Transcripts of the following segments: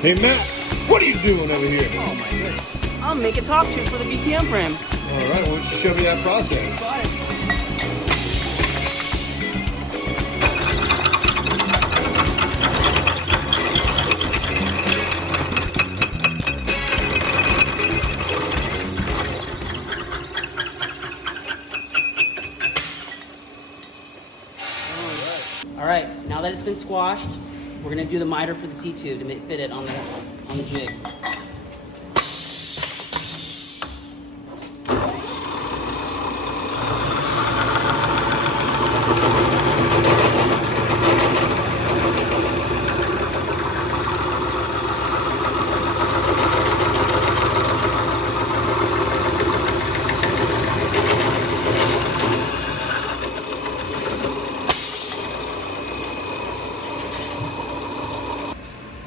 Hey Matt, what are you doing over here? Oh my goodness. I'm making top tubes for the BTM frame. All right, why don't you show me that process? Got it. All right, now that it's been squashed, we're gonna do the miter for the C-tube to fit it on the jig.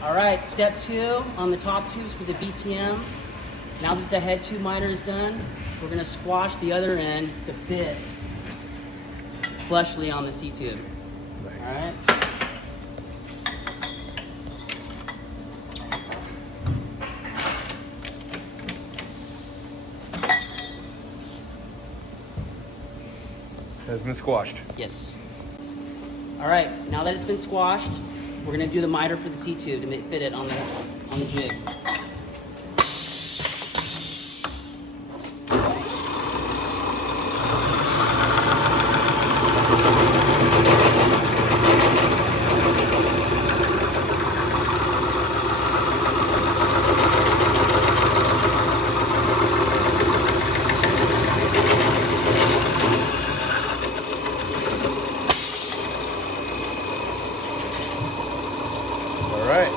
All right, step 2 on the top tubes for the BTM. Now that the head tube miter is done, we're gonna squash the other end to fit flushly on the C-tube. Nice. All right. Has been squashed. Yes. All right, now that it's been squashed, we're gonna do the miter for the C-tube to fit it on the jig. All right.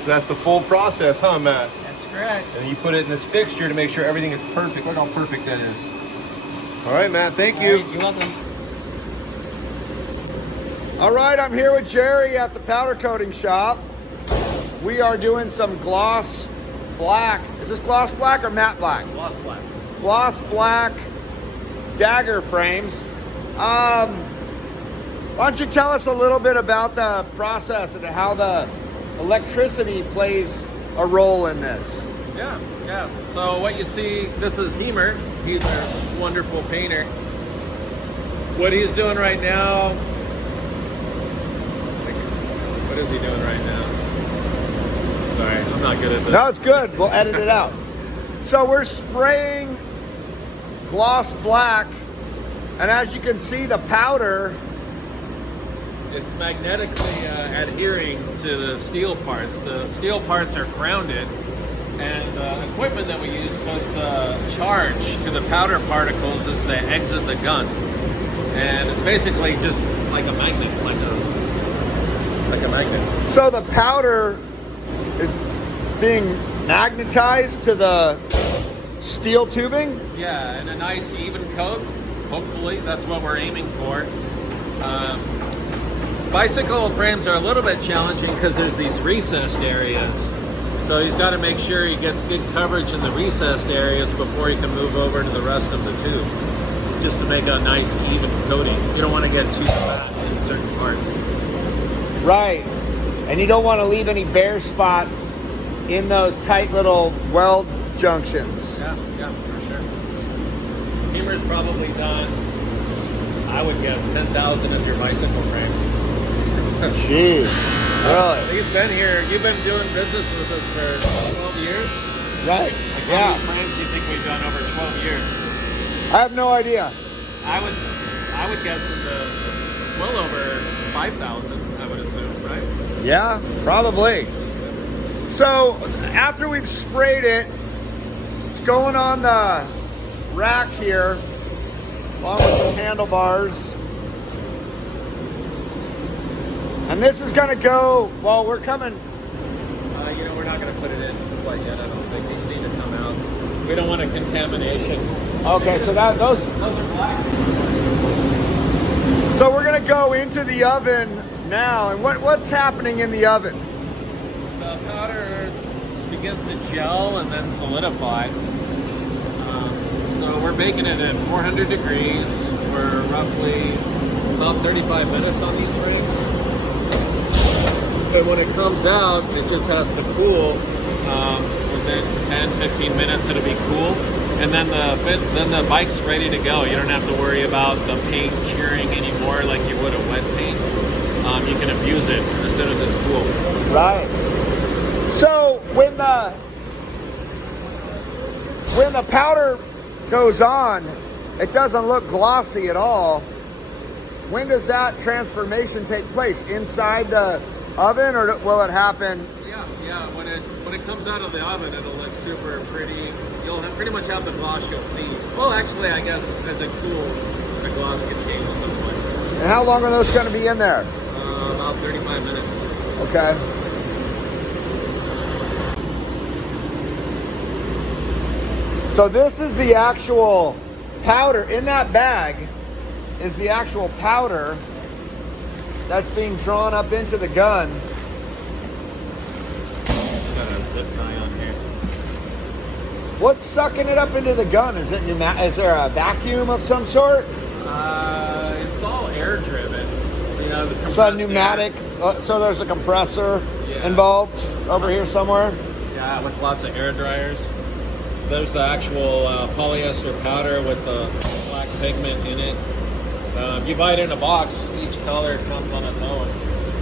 So that's the full process, huh, Matt? That's correct. And you put it in this fixture to make sure everything is perfect. Look how perfect that is. All right, Matt, thank you. All right, you're welcome. All right, I'm here with Jerry at the powder coating shop. We are doing some gloss black. Is this gloss black or matte black? Gloss black. Gloss black dagger frames. Why don't you tell us a little bit about the process and how the electricity plays a role in this? Yeah. So what you see, this is Hemer. He's a wonderful painter. What he's doing right now, what is he doing right now? Sorry, I'm not good at this. No, it's good. We'll edit it out. So we're spraying gloss black, and as you can see, the powder, It's magnetically adhering to the steel parts. The steel parts are grounded, and the equipment that we use puts charge to the powder particles as they exit the gun. And it's basically just like a magnet, like a magnet. so the powder is being magnetized to the steel tubing. Yeah, and a nice even coat. Hopefully, that's what we're aiming for. Bicycle frames are a little bit challenging because there's these recessed areas. So he's got to make sure he gets good coverage in the recessed areas before he can move over to the rest of the tube, just to make a nice even coating. You don't want to get too fat in certain parts. Right. And you don't want to leave any bare spots in those tight little weld junctions. Yeah, for sure. Hemer's probably done, I would guess, 10,000 of your bicycle frames. Jeez. Really? He's been here. You've been doing business with us for 12 years? Right. Like how Yeah. many frames do you think we've done over 12 years? I have no idea. I would guess in the well over 5,000, I would assume, right? Yeah, probably. So after we've sprayed it, it's going on the rack here, along with the handlebars. And this is gonna go, well, we're coming. We're not going to put it in quite yet. I don't think these need to come out. We don't want a contamination. Okay, so those are black. So we're gonna go into the oven now, and what's happening in the oven? The powder begins to gel and then solidify. So we're baking it at 400 degrees for roughly about 35 minutes on these frames. And when it comes out, it just has to cool. Within 10-15 minutes, it'll be cool. And then the bike's ready to go. You don't have to worry about the paint curing anymore like you would a wet paint. You can abuse it as soon as it's cool. Right. So when the powder goes on, it doesn't look glossy at all. When does that transformation take place? Inside the oven, or will it happen? Yeah. When it comes out of the oven, it'll look super pretty. You'll pretty much have the gloss you'll see. Well, actually, I guess as it cools, the gloss can change somewhat. And how long are those going to be in there? About 35 minutes. Okay. So this is the actual powder. In that bag is the actual powder that's being drawn up into the gun. It's got a zip tie on here. What's sucking it up into the gun? Is it is there a vacuum of some sort? It's all air driven. You know, the compressed So pneumatic. So there's a compressor involved over here somewhere. Yeah, with lots of air dryers. There's the actual polyester powder with the black pigment in it. You buy it in a box. Each color comes on its own.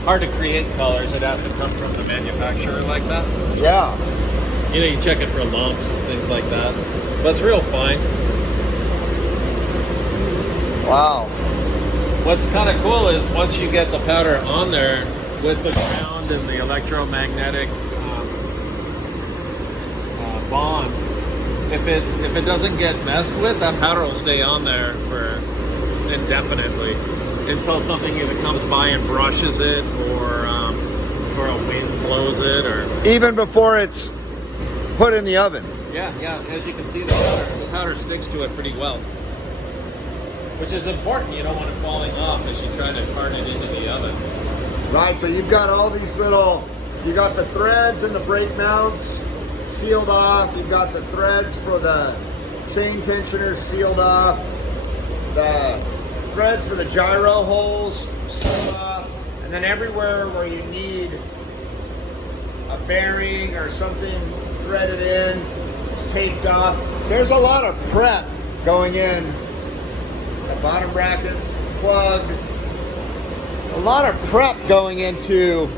Hard to create colors. It has to come from the manufacturer like that. Yeah. You know, you check it for lumps, things like that. But it's real fine. Wow. What's kind of cool is once you get the powder on there with the ground and the electromagnetic bond, if it doesn't get messed with, that powder will stay on there for indefinitely until something either comes by and brushes it, or a wind blows it, or Even before it's put in the oven. yeah. As you can see, the powder sticks to it pretty well, which is important. You don't want it falling off as you try to turn it into the oven. Right, so you've got all these you got the threads and the brake mounts sealed off. You've got the threads for the chain tensioners sealed off. The threads for the gyro holes sealed off. And then everywhere where you need a bearing or something threaded in, it's taped off. There's a lot of prep going in. The bottom brackets, plug. A lot of prep going into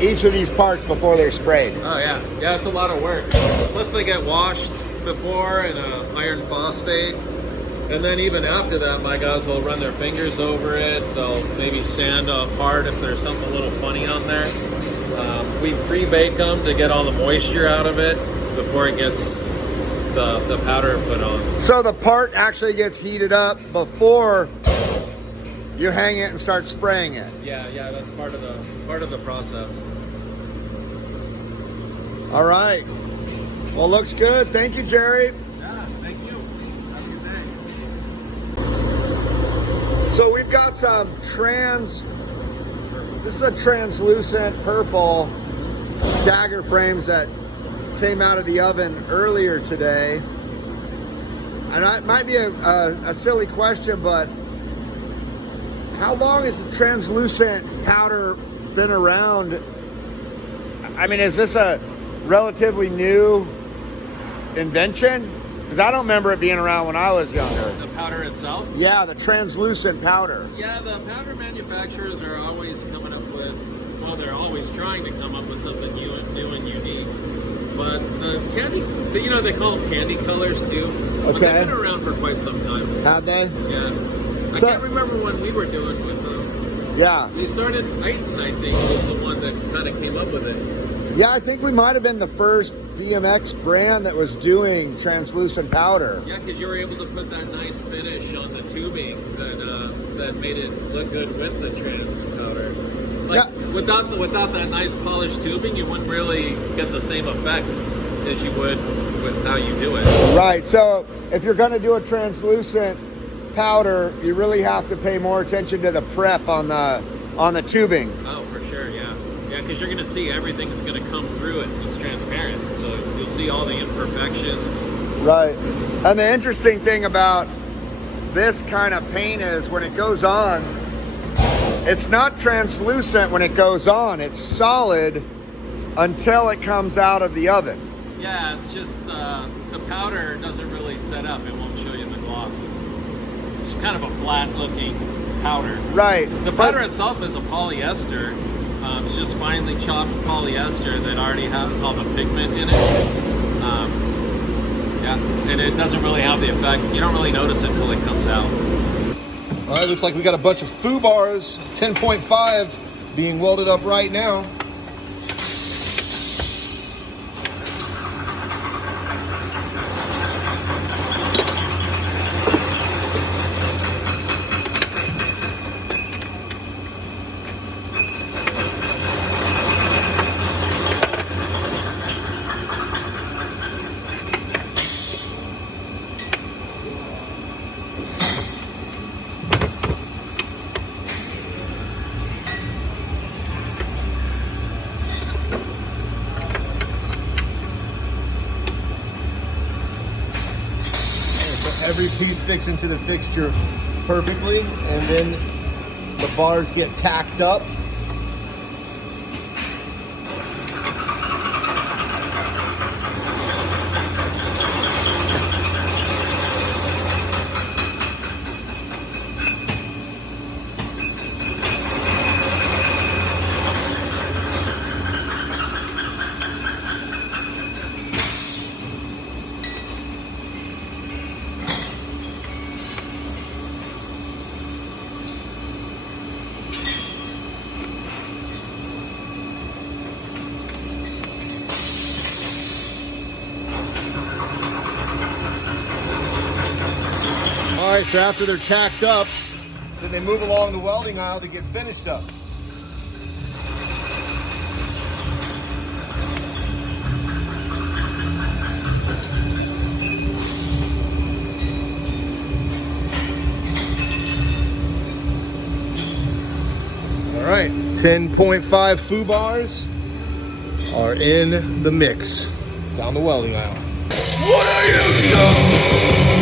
each of these parts before they're sprayed. Oh yeah, it's a lot of work. Plus they get washed before in iron phosphate, and then even after that, my guys will run their fingers over it. They'll maybe sand a part if there's something a little funny on there. We pre-bake them to get all the moisture out of it before it gets the powder put on. So the part actually gets heated up before you hang it and start spraying it. Yeah, that's part of the process. All right. Well, looks good. Thank you, Jerry. Yeah, thank you. Have a good day. So we've got some this is a translucent purple dagger frames that came out of the oven earlier today. And it might be a silly question, but how long has the translucent powder been around? I mean, is this a relatively new invention? Because I don't remember it being around when I was younger. The powder itself? Yeah, the translucent powder. Yeah, the powder manufacturers are always coming up with, well, they're always trying to come up with something new and unique. But the candy, they call them candy colors too. Okay. But they've been around for quite some time. Have they? Yeah. I can't remember when we were doing with them. Yeah. We started, Knighton, I think, was the one that kind of came up with it. Yeah, I think we might have been the first BMX brand that was doing translucent powder. Yeah, because you were able to put that nice finish on the tubing that made it look good with the trans powder. Like, without that nice polished tubing, you wouldn't really get the same effect. as you would with how you do it. Right. So if you're going to do a translucent powder, you really have to pay more attention to the prep on the tubing. Oh, for sure, yeah. Yeah, because you're going to see everything's going to come through it. It's transparent, so you'll see all the imperfections. Right. And the interesting thing about this kind of paint is when it goes on, it's not translucent when it goes on. It's solid until it comes out of the oven. Yeah, it's just the powder doesn't really set up. It won't show you the gloss. It's kind of a flat-looking powder. Right. The powder itself is a polyester. It's just finely chopped polyester that already has all the pigment in it. Yeah, and it doesn't really have the effect. You don't really notice it until it comes out. All right, looks like we got a bunch of Fubars 10.5 being welded up right now. Every piece fits into the fixture perfectly, and then the bars get tacked up. All right, so after they're tacked up, then they move along the welding aisle to get finished up. All right, 10.5 Fubars are in the mix down the welding aisle. What are you doing?